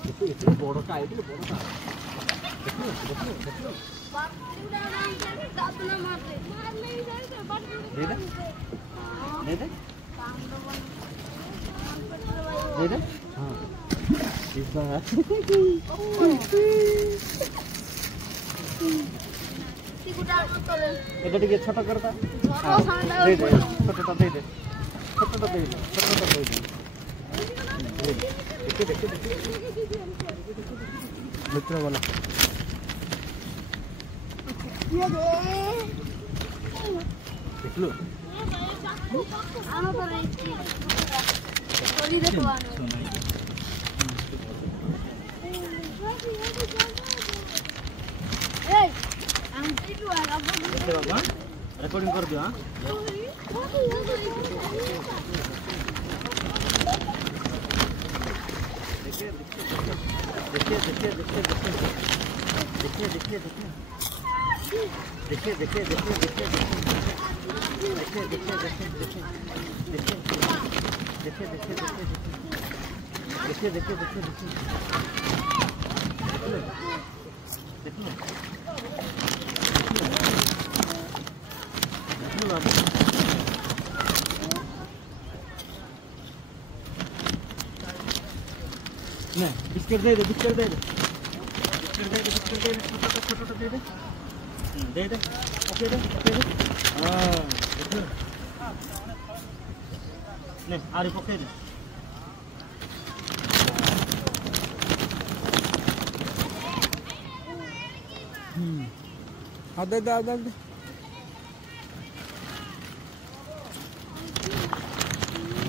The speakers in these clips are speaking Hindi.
देखो बड़ा का आइडिया बड़ा का देखो दे दे हाँ इस बार এটা টিকে ছোট করতা দে দে ছোটটা দে দে ছোটটা দে দে ছোটটা দে দে দেখে দেখে দেখে मित्र वाला देख लो रिकॉर्डिंग कर दिया देखिए देखिए देखिए देखिए देखिए देखिए देखिए देखिए देखिए देखिए देखिए देखिए देखिए देखिए देखिए देखिए नहीं बिस्किट दे दे बिस्किट दे दे बिस्किट दे दे बिस्किट दे दे छोटा छोटा दे दे ओके दे हाँ देखो नहीं आरे ओके दे आदे दे आदे दे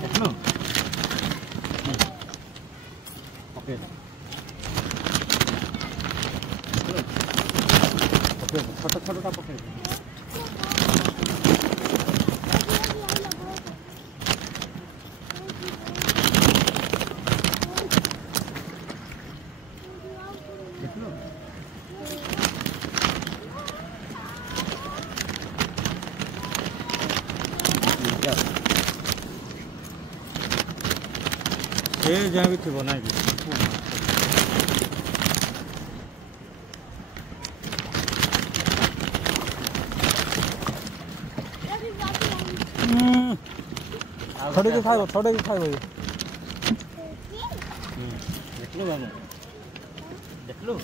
देखो ओके छोटा छोटा पकड़ ये जहाँ भी थे बनाएगी थोड़े के खाओ देख लो देख लो